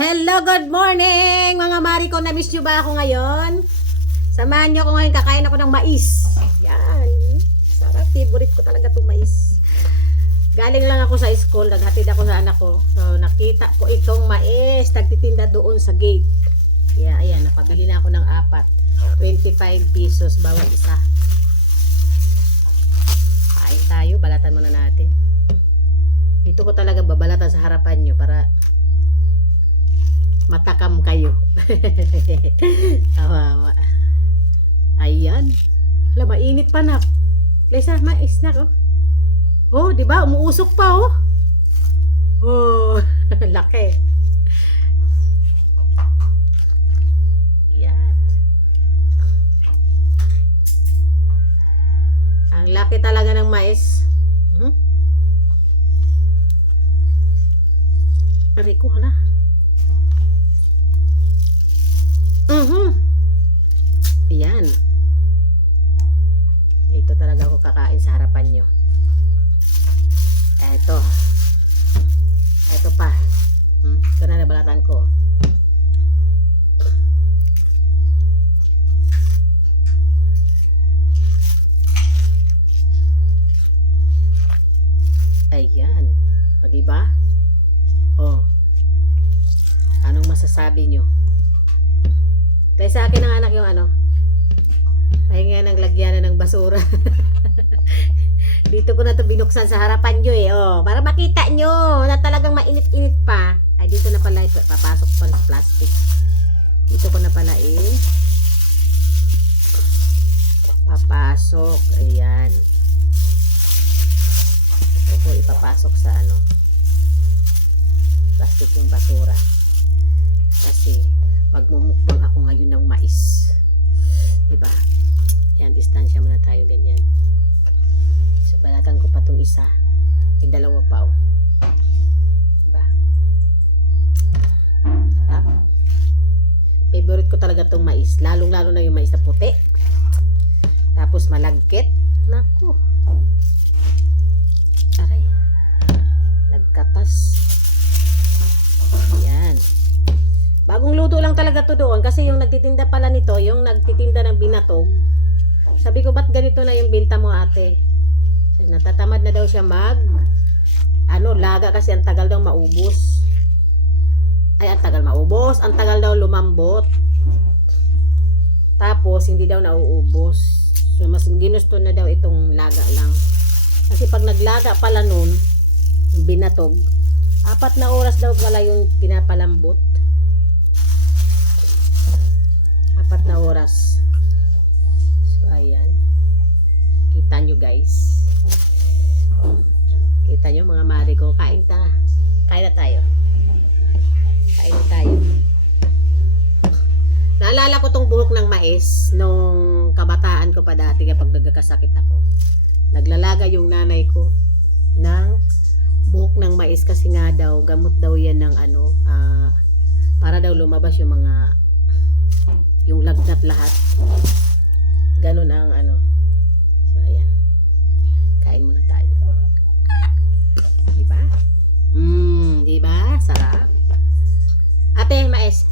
Hello, good morning mga mari ko. Na-miss nyo ba ako ngayon? Samahan nyo ako ngayon, kakain ako ng mais. Yan, sarap, favorite ko talaga itong mais. Galing lang ako sa school, naghatid ako sa anak ko. So nakita ko itong mais, nagtitinda doon sa gate. Kaya ayan, napabili na ako ng 4, 25 pesos bawat isa. Kain tayo, balatan muna natin. Dito ko talaga babalatan sa harapan nyo para matakam kayo. Kawawa. Ayan. Hala, mainit pa na. Lesa, mais na oh. Oh, di ba? Umuusok pa oh. Oh, laki. Yan. Ang laki talaga ng mais. Aray ko, hala. Ayan. Ito talaga ako kakain sa harapan nyo. Ito pa. Ito na nabalatan ko. Ayan. O, diba? O. Anong masasabi nyo? Dahil sa akin ng anak yung pahinga ng lagyanan ng basura. Dito ko na to binuksan sa harapan nyo oh, para makita nyo na talagang mainit-init pa. Ay, dito na pala ito, papasok pa sa plastic. Dito ko na pala papasok. Ayan. Ito ko ipapasok sa plastic yung basura. Kasi magmumukbang ako ngayon ng mais. Diba? Yan, distansya muna tayo, ganyan. So, balatan ko pa itong isa. May dalawa pa, oh. Diba? Sarap. Favorite ko talaga itong mais. Lalong-lalo na yung mais na puti. Tapos malagkit. Naku. Aray. Nagkatas. Yan. Bagong luto lang talaga to doon kasi yung nagtitinda pala nito, yung nagtitinda ng binatog. Sabi ko, ba't ganito na yung binta mo, ate? So, natatamad na daw siya laga kasi ang tagal daw maubos. Ay, ang tagal maubos, ang tagal daw lumambot. Tapos, hindi daw nauubos. So, mas ginusto na daw itong laga lang. Kasi pag naglaga pala nun, yung binatog, 4 na oras daw pala yung pinapalambot. 4 na oras. So, ayan. Kita nyo, guys. Kita nyo, mga mari ko. Kain na tayo. Kain na tayo. Naalala ko tong buhok ng mais nung kabataan ko pa dati kapag nagkakasakit ako. Naglalaga yung nanay ko ng buhok ng mais kasi nga daw, gamot daw yan ng para daw lumabas yung lagnat lahat. Ganun ang So, ayan. Kain muna tayo. Diba? Diba? Sarap. Ate, mais.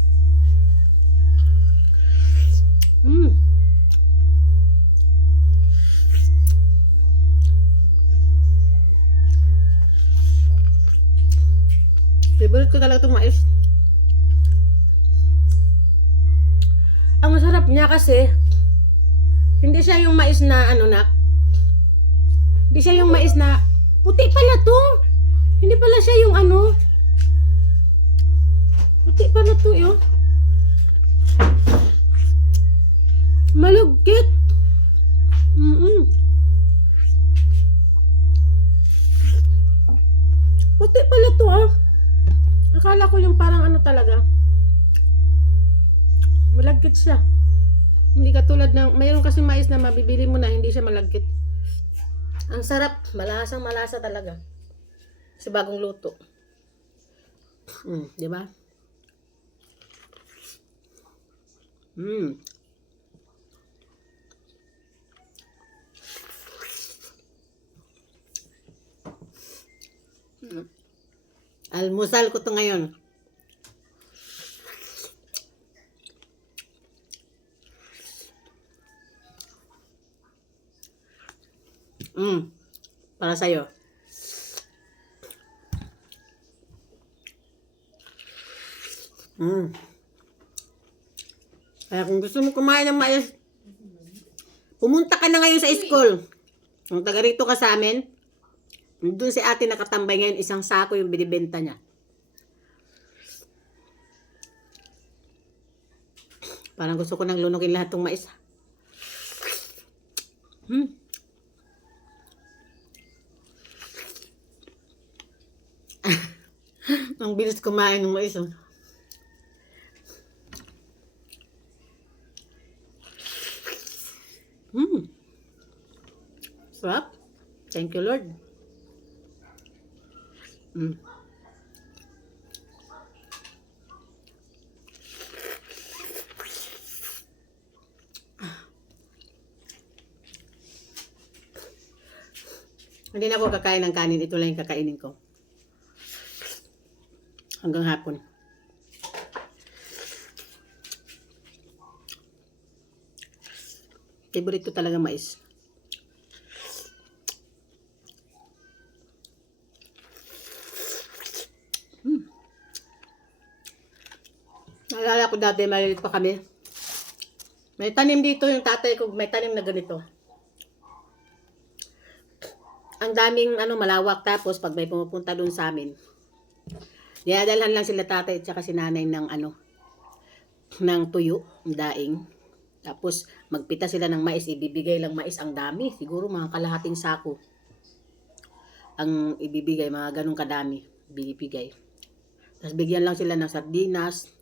Favorite ko talaga itong mais. Ang masarap niya kasi hindi siya yung mais na hindi siya yung mais na puti pala to. Hindi pala siya yung puti pala to yun. Malugkit. Puti pala to Akala ko yung parang talaga. Malagkit siya. Hindi katulad ng, mayroon kasi mais na mabibili mo na hindi siya malagkit. Ang sarap. Malasang malasa talaga. Kasi bagong luto. Diba? Almusal ko to ngayon. Para sa'yo. Kaya kung gusto mo kumain ng mais, pumunta ka na ngayon sa school. Kung taga rito ka sa amin, doon si ate nakatambay ngayon, isang sako yung binibenta niya. Parang gusto ko nang lunukin lahat ng mais. Ang bilis kumain ng mais. Oh. Sarap. Thank you, Lord. Hindi na ako kakain ng kanin. Ito lang yung kakainin ko. Hanggang hapon. Favorite ko talaga mais. Naalala ko dati, malilit pa kami. May tanim dito yung tatay ko. May tanim na ganito. Ang daming malawak, tapos pag may pumupunta doon sa amin, dinadalhan lang sila tatay at saka si nanay ng ng tuyo, daing. Tapos magpita sila ng mais, ibibigay lang mais, ang dami, siguro mga kalahating sako ang ibibigay, mga ganong kadami binibigay. Tapos bigyan lang sila ng sardinas.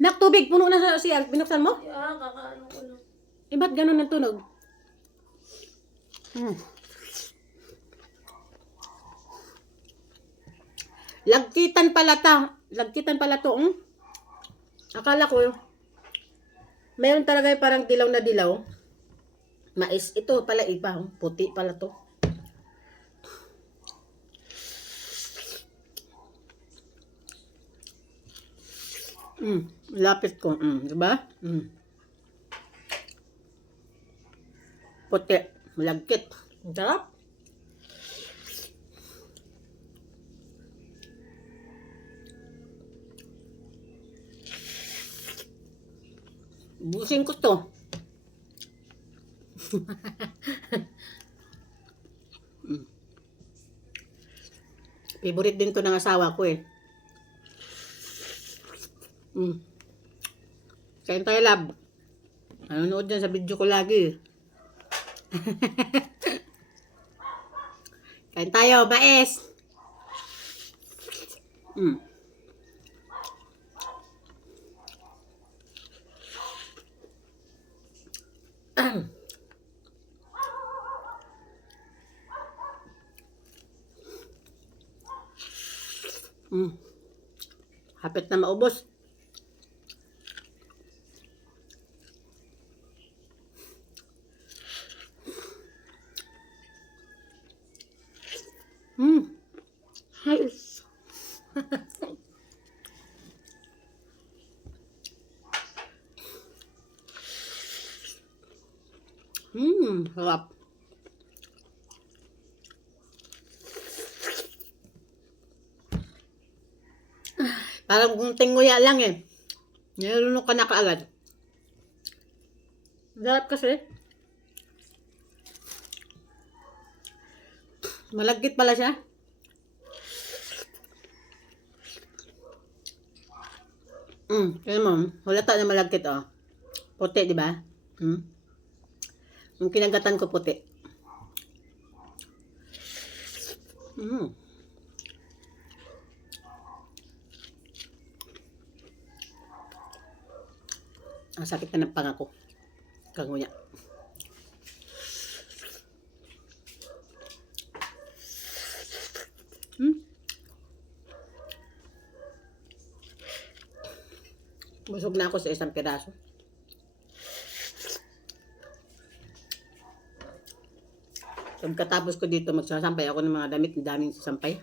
Nak, tubig, puno na sa CR, binuksan mo? Yeah, kakaano ko lang. Ba't ganun ang tunog? Lagkitan pala to. Akala ko, meron talaga yung parang dilaw na dilaw. Mais. Ito pala iba. Puti pala to. Lapit ko. Diba? Puti. Malagkit. Ang sarap. Busin ko to. Favorite din to ng asawa ko eh. Kain tayo, lab. Nanonood dyan sa video ko lagi. Kain tayo, mais. Hapit na maubos. Ayos. Sarap. Parang kunting nguya lang eh. Nilunok ka na kaagad. Sarap kasi. Malagkit pala siya. Kaya mo, halata na malagkit oh. Puti, di ba? Yung kinagatan ko puti. Ang sakit na ng panga ko. Kanguya. Busog na ako sa isang piraso. Pagkatapos ko dito, magsasampay ako ng mga damit, daming sasampay.